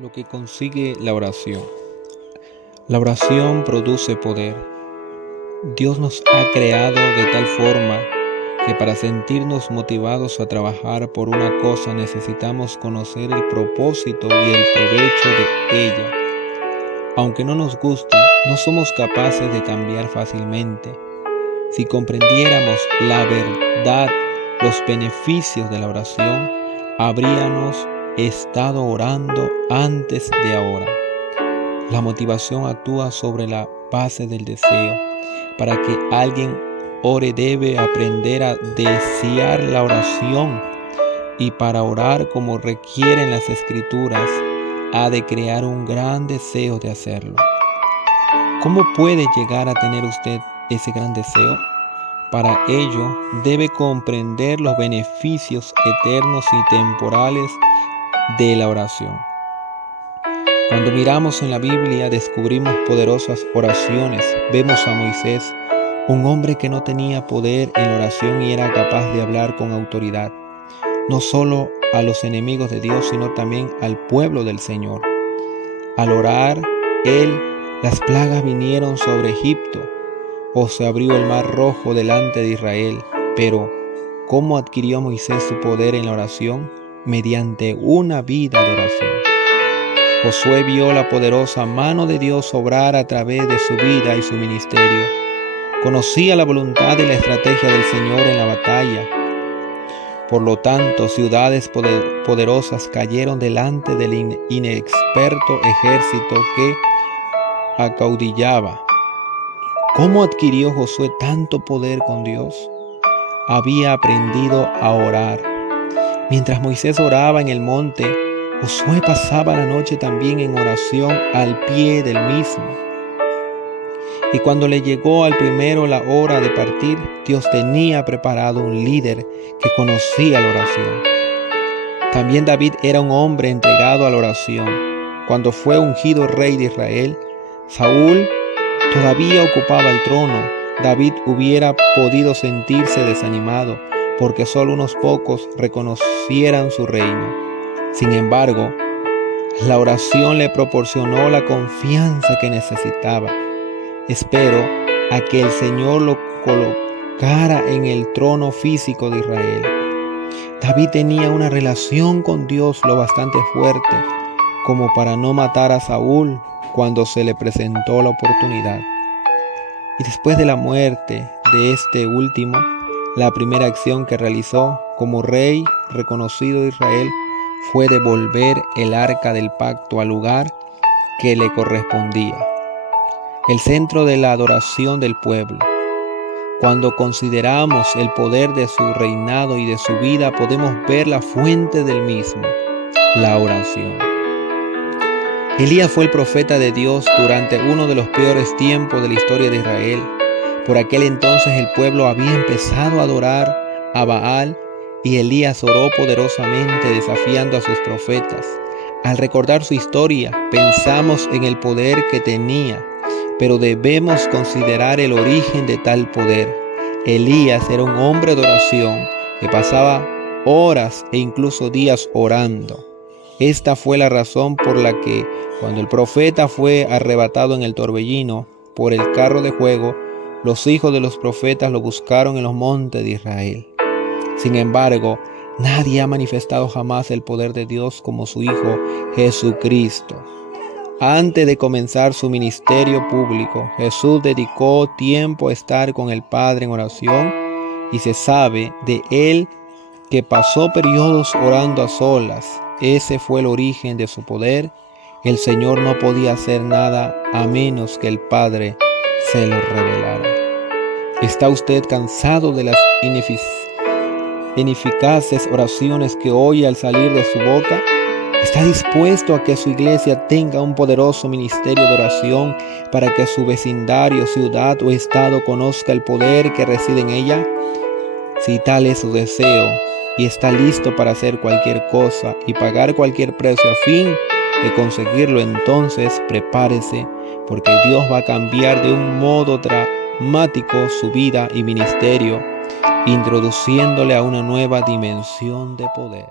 Lo que consigue la oración. La oración produce poder. Dios nos ha creado de tal forma que para sentirnos motivados a trabajar por una cosa necesitamos conocer el propósito y el provecho de ella. Aunque no nos guste, no somos capaces de cambiar fácilmente. Si comprendiéramos la verdad, los beneficios de la oración, habríamos estado orando antes de ahora. La motivación actúa sobre la base del deseo. Para que alguien ore debe aprender a desear la oración, y para orar como requieren las Escrituras ha de crear un gran deseo de hacerlo. ¿Cómo puede llegar a tener usted ese gran deseo? Para ello debe comprender los beneficios eternos y temporales de la oración. Cuando miramos en la Biblia descubrimos poderosas oraciones. Vemos a Moisés, un hombre que no tenía poder en la oración y era capaz de hablar con autoridad, no solo a los enemigos de Dios, sino también al pueblo del Señor. Al orar, las plagas vinieron sobre Egipto, o se abrió el mar rojo delante de Israel. Pero, ¿cómo adquirió Moisés su poder en la oración? Mediante una vida de oración. Josué vio la poderosa mano de Dios obrar a través de su vida y su ministerio. Conocía la voluntad y la estrategia del Señor en la batalla. Por lo tanto, ciudades poderosas cayeron delante del inexperto ejército que acaudillaba. ¿Cómo adquirió Josué tanto poder con Dios? Había aprendido a orar. Mientras Moisés oraba en el monte, Josué pasaba la noche también en oración al pie del mismo. Y cuando le llegó al primero la hora de partir, Dios tenía preparado un líder que conocía la oración. También David era un hombre entregado a la oración. Cuando fue ungido rey de Israel, Saúl todavía ocupaba el trono. David hubiera podido sentirse desanimado porque solo unos pocos reconocieran su reino. Sin embargo, la oración le proporcionó la confianza que necesitaba. Espero a que el Señor lo colocara en el trono físico de Israel. David tenía una relación con Dios lo bastante fuerte como para no matar a Saúl cuando se le presentó la oportunidad. Y después de la muerte de este último, la primera acción que realizó como rey reconocido de Israel fue devolver el arca del pacto al lugar que le correspondía, el centro de la adoración del pueblo. Cuando consideramos el poder de su reinado y de su vida, podemos ver la fuente del mismo, la oración. Elías fue el profeta de Dios durante uno de los peores tiempos de la historia de Israel. Por aquel entonces el pueblo había empezado a adorar a Baal y Elías oró poderosamente desafiando a sus profetas. Al recordar su historia, pensamos en el poder que tenía, pero debemos considerar el origen de tal poder. Elías era un hombre de oración que pasaba horas e incluso días orando. Esta fue la razón por la que cuando el profeta fue arrebatado en el torbellino por el carro de fuego, los hijos de los profetas lo buscaron en los montes de Israel. Sin embargo, nadie ha manifestado jamás el poder de Dios como su Hijo Jesucristo. Antes de comenzar su ministerio público, Jesús dedicó tiempo a estar con el Padre en oración, y se sabe de él que pasó periodos orando a solas. Ese fue el origen de su poder. El Señor no podía hacer nada a menos que el Padre se lo revelara. ¿Está usted cansado de las ineficaces oraciones que oye al salir de su boca? ¿Está dispuesto a que su iglesia tenga un poderoso ministerio de oración para que su vecindario, ciudad o estado conozca el poder que reside en ella? Si tal es su deseo y está listo para hacer cualquier cosa y pagar cualquier precio a fin de conseguirlo, entonces prepárese, porque Dios va a cambiar de un modo dramático su vida y ministerio, introduciéndole a una nueva dimensión de poder.